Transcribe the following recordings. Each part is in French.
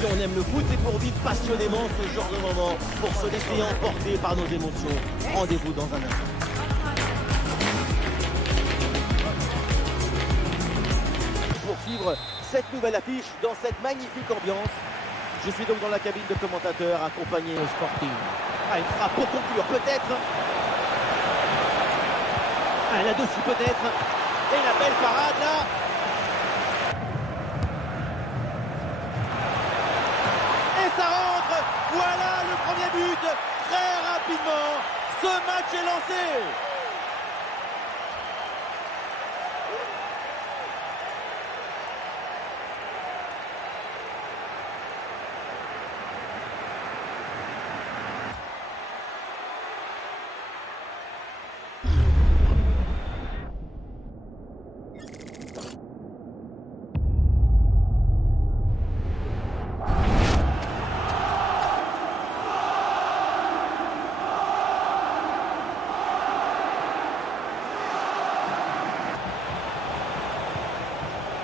Si on aime le foot, c'est pour vivre passionnément ce genre de moment, pour se laisser emporter par nos émotions. Rendez-vous dans un instant. Pour suivre cette nouvelle affiche dans cette magnifique ambiance, je suis donc dans la cabine de commentateur accompagné au Sporting. Ah, une frappe pour conclure peut-être. Ah, là-dessus peut-être. Et la belle parade là. Et ça rentre. Voilà le premier but. Très rapidement, ce match est lancé.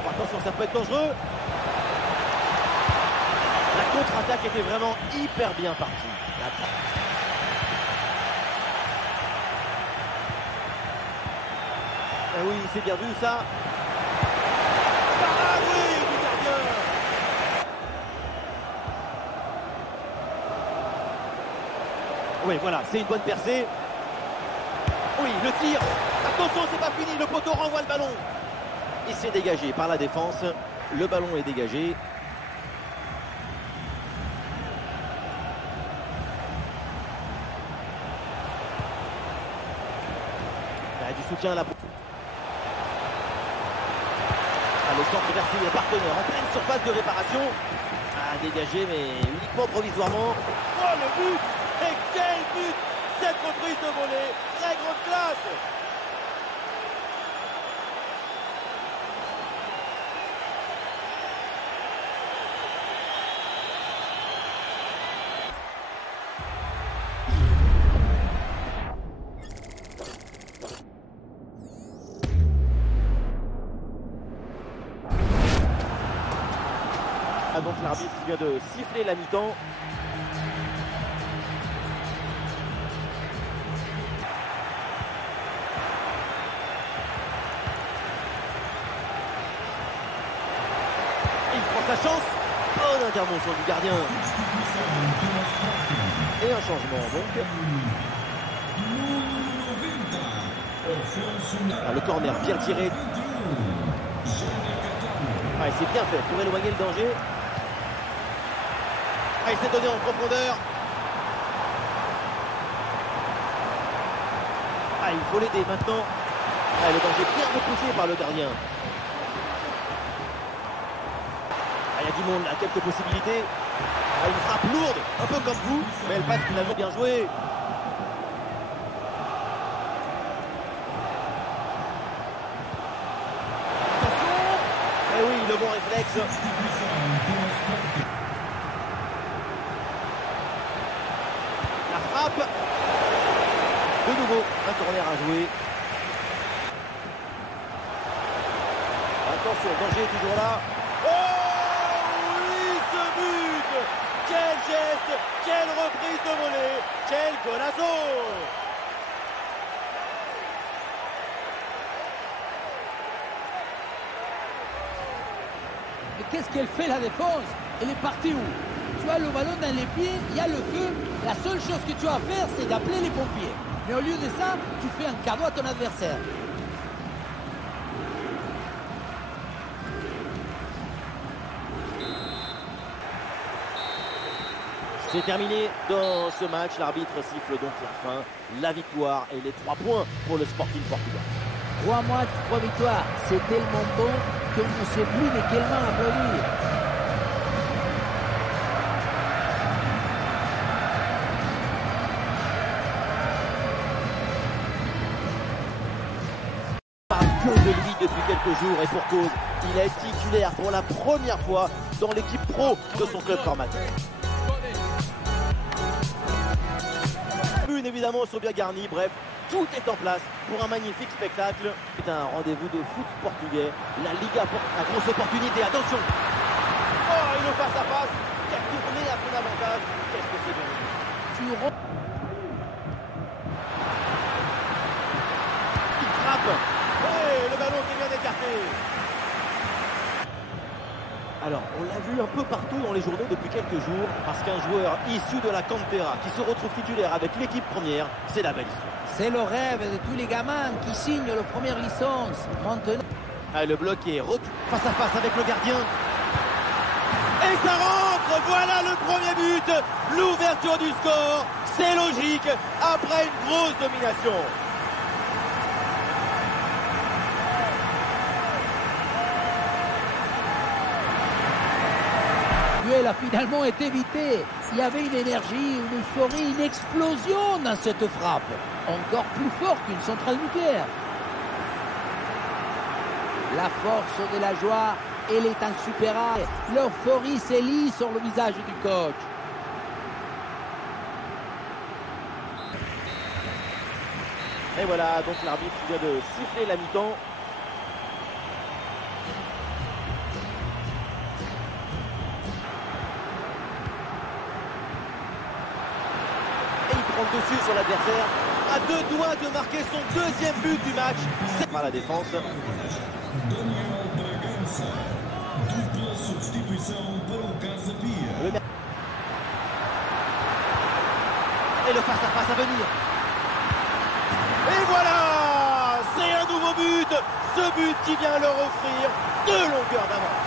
Attention, ça peut être dangereux. La contre-attaque était vraiment hyper bien partie. Ah oui, c'est bien vu ça. Ah oui, du gardien. Oui, voilà, c'est une bonne percée. Oui, le tir. Attention, c'est pas fini. Le poteau renvoie le ballon. Et c'est dégagé par la défense. Le ballon est dégagé. Il y a du soutien à la... Le centre versé les partenaires en pleine surface de réparation. Ah, dégagé, mais uniquement provisoirement. Oh, le but! Et quel but! Cette reprise de volée, très grande classe! Donc l'arbitre vient de siffler la mi-temps. Il prend sa chance. Bonne intervention du gardien. Et un changement donc. Ah, le corner bien tiré. Ah, c'est bien fait pour éloigner le danger. Ah, il s'est donné en profondeur. Ah, il faut l'aider maintenant. Ah, le danger bien repoussé par le gardien. Ah, il y a du monde là, quelques possibilités. Ah, une frappe lourde, un peu comme vous, mais elle passe finalement bien jouée. Attention. Eh oui, le bon réflexe. De nouveau, un corner à jouer. Attention, danger est toujours là. Oh oui, ce but! Quel geste! Quelle reprise de volée! Quel golazo! Mais qu'est-ce qu'elle fait la défense? Elle est partie où? Tu as le ballon dans les pieds, il y a le feu. La seule chose que tu as à faire, c'est d'appeler les pompiers. Mais au lieu de ça, tu fais un cadeau à ton adversaire. C'est terminé dans ce match. L'arbitre siffle donc la fin. La victoire et les 3 points pour le Sporting Portugal. 3 matchs, 3 victoires. C'est tellement bon qu'on ne sait plus de quelle main applaudir. De lui depuis quelques jours et pour cause, il est titulaire pour la première fois dans l'équipe pro de son club formateur. Une évidemment sont bien garnis, bref, tout est en place pour un magnifique spectacle. C'est un rendez-vous de foot portugais, la Liga pour la grosse opportunité, attention. Oh, il est face à face, qui a tourné à son avantage. Qu'est-ce que c'est bien. Il frappe. Et le ballon qui est bien écarté. Alors, on l'a vu un peu partout dans les journaux depuis quelques jours, parce qu'un joueur issu de la Cantera qui se retrouve titulaire avec l'équipe première, c'est la belle histoire. C'est le rêve de tous les gamins qui signent la première licence. Maintenant. Ah, le bloc est face à face avec le gardien. Et ça rentre. Voilà le premier but. L'ouverture du score. C'est logique après une grosse domination. Le duel a finalement été évité. Il y avait une énergie, une euphorie, une explosion dans cette frappe. Encore plus fort qu'une centrale nucléaire. La force de la joie, elle est insupérable. L'euphorie s'élit sur le visage du coach. Et voilà, donc l'arbitre vient de siffler la mi-temps. Et il prend le dessus sur l'adversaire. À deux doigts de marquer son deuxième but du match. C'est par la défense. Et le face-à-face à venir. Et voilà, c'est un nouveau but. Ce but qui vient leur offrir 2 longueurs d'avance.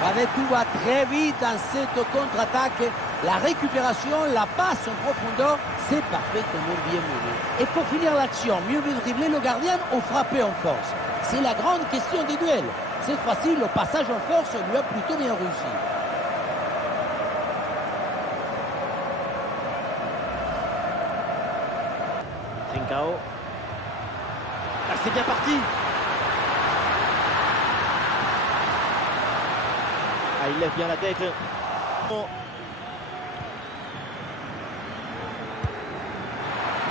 Regardez, tout va très vite dans cette contre-attaque. La récupération, la passe en profondeur, c'est parfaitement bien mené. Et pour finir l'action, mieux vaut dribbler le gardien ou frapper en force. C'est la grande question des duels. Cette fois-ci, le passage en force lui a plutôt bien réussi. Trincao. Ah, c'est bien parti. Ah, il lève bien la tête. Bon.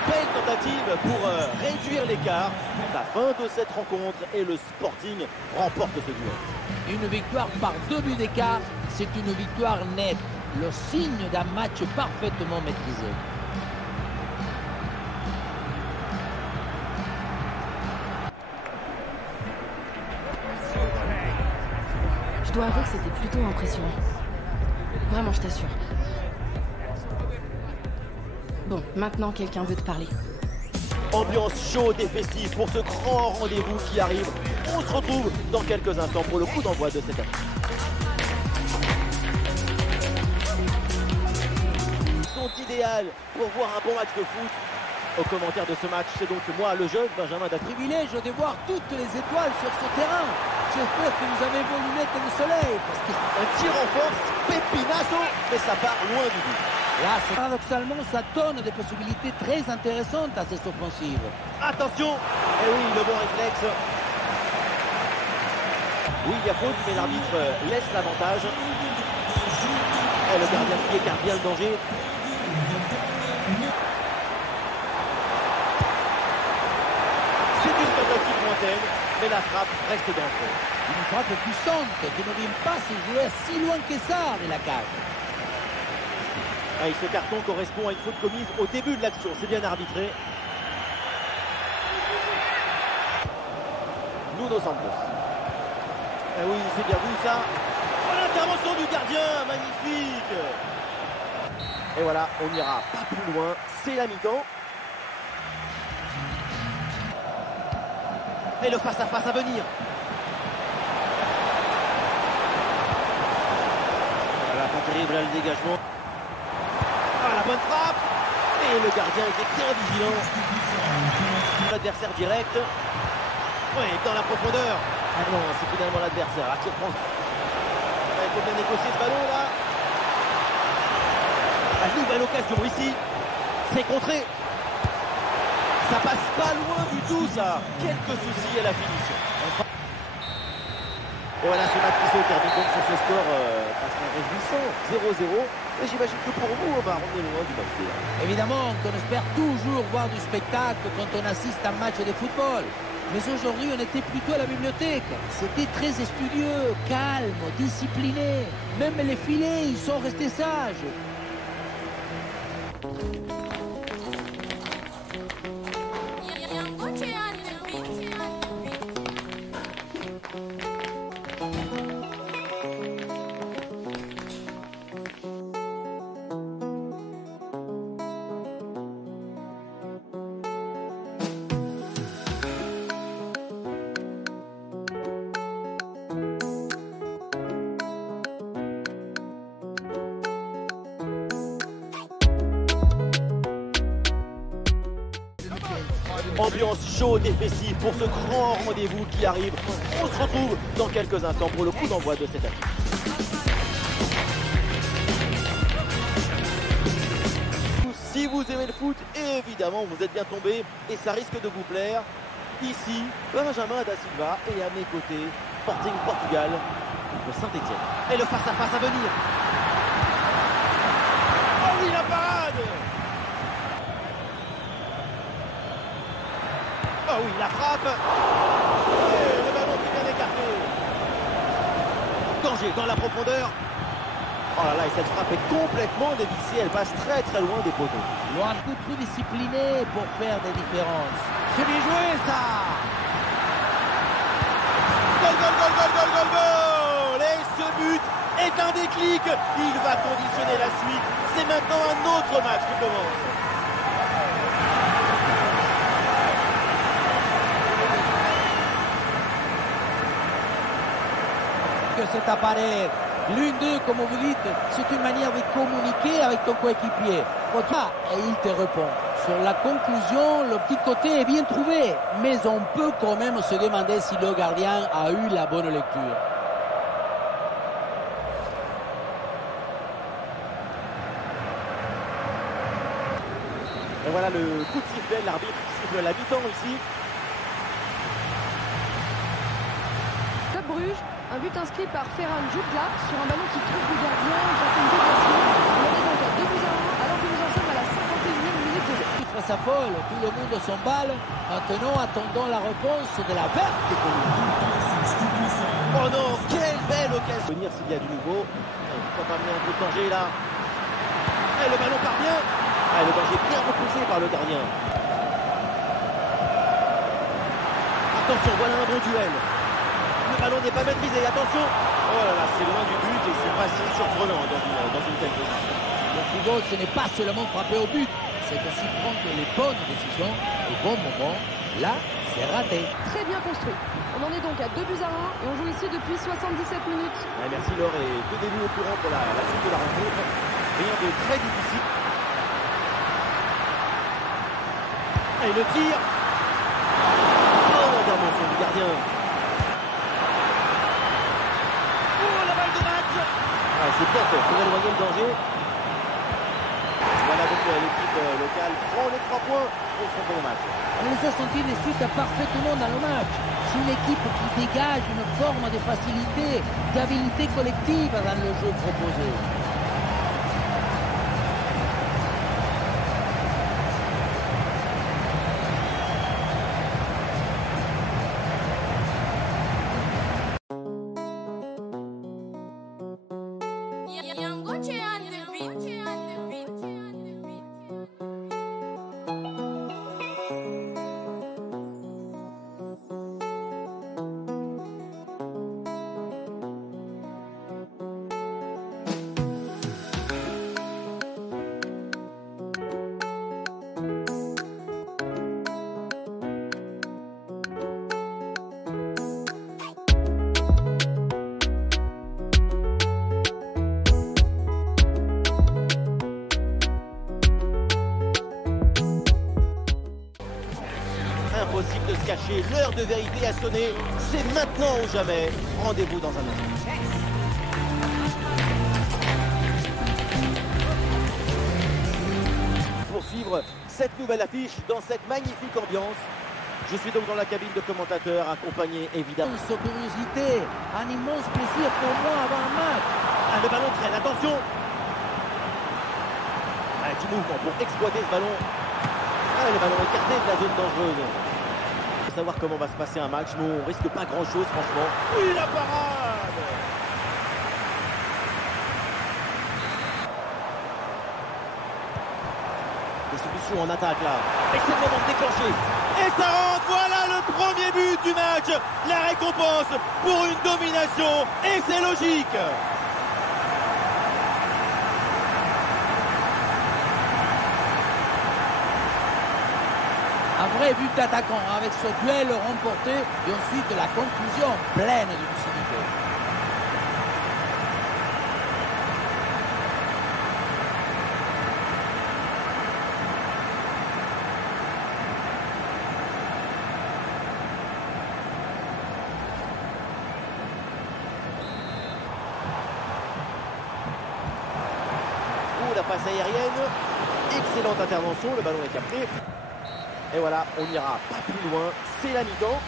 Belle tentative pour réduire l'écart. La fin de cette rencontre et le Sporting remporte ce duel. Une victoire par 2 buts d'écart, c'est une victoire nette. Le signe d'un match parfaitement maîtrisé. Je dois avouer que c'était plutôt impressionnant. Vraiment, je t'assure. Bon, maintenant quelqu'un veut te parler. Ambiance chaude et festive pour ce grand rendez-vous qui arrive. On se retrouve dans quelques instants pour le coup d'envoi de cette année. Sont idéales pour voir un bon match de foot. Au commentaire de ce match, c'est donc moi, le jeune Benjamin Datry. Privilège de voir toutes les étoiles sur ce terrain. J'espère que vous avez vos lunettes de soleil. Parce que un tir en force, pépinazo, mais ça part loin du but. là, paradoxalement, ça donne des possibilités très intéressantes à cette offensive. Attention. Et oui, le bon réflexe. Oui, il y a faute, mais l'arbitre laisse l'avantage. Et le gardien qui écarte bien le danger. C'est une tentative lointaine, mais la frappe reste dangereuse. Une frappe puissante qui ne vient pas se jouer si loin que ça de la cage. Ah, ce carton correspond à une faute commise au début de l'action. C'est bien arbitré. Nuno Santos. Ah oui, c'est bien vu ça. Oh, l'intervention du gardien, magnifique. Et voilà, on n'ira pas plus loin. C'est la mi-temps. Et le face-à-face à venir. Voilà, pas terrible là, le dégagement. Ah, la bonne frappe. Et le gardien était bien vigilant. L'adversaire direct. Oui, dans la profondeur. Ah non, c'est finalement l'adversaire qui reprend. Il faut bien négocier ce ballon là. La nouvelle occasion ici. C'est contré. Ça passe pas loin du tout ça. Quelques soucis à la finition. Et voilà ce match qui se termine donc sur ce score pas très réjouissant, 0-0. Et j'imagine que pour vous, on va rendre loin du match. Évidemment qu'on espère toujours voir du spectacle quand on assiste à un match de football. Mais aujourd'hui, on était plutôt à la bibliothèque. C'était très studieux, calme, discipliné. Même les filets, ils sont restés sages. Ambiance chaude et festive pour ce grand rendez-vous qui arrive. On se retrouve dans quelques instants pour le coup d'envoi de cette affiche. Si vous aimez le foot, évidemment, vous êtes bien tombé et ça risque de vous plaire. Ici, Benjamin Da Silva et à mes côtés, Sporting Portugal contre Saint-Etienne. Et le face-à-face à venir. Oh oui, la parade! Oh oui, la frappe. Et le ballon qui est bien écarté. Danger dans la profondeur. Oh là là, et cette frappe est complètement dévissée. Elle passe très très loin des poteaux. Loin de trop discipliné pour faire des différences. C'est bien joué ça. Goal, goal, goal, goal, goal, goal, goal. Et ce but est un déclic. Il va conditionner la suite. C'est maintenant un autre match qui commence. Que cet appareil, l'une d'eux, comme vous dites, c'est une manière de communiquer avec ton coéquipier. Et il te répond. Sur la conclusion, le petit côté est bien trouvé, mais on peut quand même se demander si le gardien a eu la bonne lecture. Et voilà le coup de sifflet, l'arbitre siffle la mi-temps ici. Club Bruges, un but inscrit par Ferran Jutla sur un ballon qui trompe le gardien grâce à une déviation. On est donc à 2-1 alors que nous en sommes à la 51e minute de jeu. Ça s'affole, tout le monde s'emballe. Maintenant, attendons la réponse de la verte. Oh non, quelle belle occasion. Venir s'il y a du nouveau. Pourquoi pas amener un peu de danger là. Et le ballon part bien. Ah, le danger bien repoussé par le gardien. Attention, voilà un bon duel. Le ballon n'est pas maîtrisé, attention. Oh là là, c'est loin du but et c'est pas si surprenant dans une telle position. Le football, ce n'est pas seulement frapper au but, c'est aussi prendre les bonnes décisions au bon moment. Là, c'est raté. Très bien construit. On en est donc à 2-1 et on joue ici depuis 77 minutes. Ouais, merci Laure et tenez-nous au courant pour la suite de la rencontre. Rien de très difficile. Et le tir. Oh, l'intervention du gardien. Oh, la balle de match. Ah, c'est bien fait pour éloigner le danger. Voilà donc l'équipe locale prend les 3 points pour son bon match. On les a sentis de suite parfaitement dans le match. C'est une équipe qui dégage une forme de facilité, d'habileté collective dans le jeu proposé. Impossible de se cacher, l'heure de vérité a sonné, c'est maintenant ou jamais. Rendez-vous dans un instant. Pour suivre cette nouvelle affiche dans cette magnifique ambiance, Je suis donc dans la cabine de commentateur, accompagné évidemment. Sa curiosité, un immense plaisir pour moi avant un match. Ah, le ballon traîne, attention. Ah, petit mouvement pour exploiter ce ballon. Ah, le ballon écarté de la zone dangereuse. Faut savoir comment va se passer un match. Nous, on risque pas grand chose, franchement. Oui, la parade. Des solutions en attaque là. Et c'est le moment de déclencher. Et ça rentre, voilà le premier but du match. La récompense pour une domination. Et c'est logique. Un vrai but d'attaquant avec ce duel remporté et ensuite la conclusion pleine de lucidité. La passe aérienne, excellente intervention, le ballon est capté. Et voilà, on n'ira pas plus loin, c'est la mi-temps.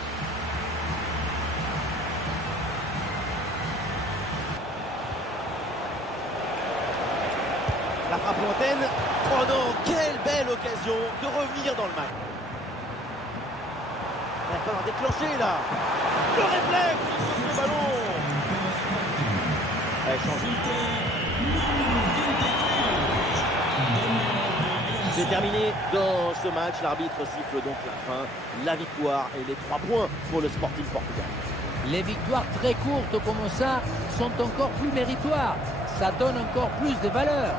La frappe lointaine. Oh non, quelle belle occasion de revenir dans le match. Il va falloir déclencher là. Le réflexe sur ce ballon. Allez, change. C'est terminé dans ce match. L'arbitre siffle donc la fin, la victoire et les 3 points pour le Sporting Portugal. Les victoires très courtes comme ça sont encore plus méritoires. Ça donne encore plus de valeur.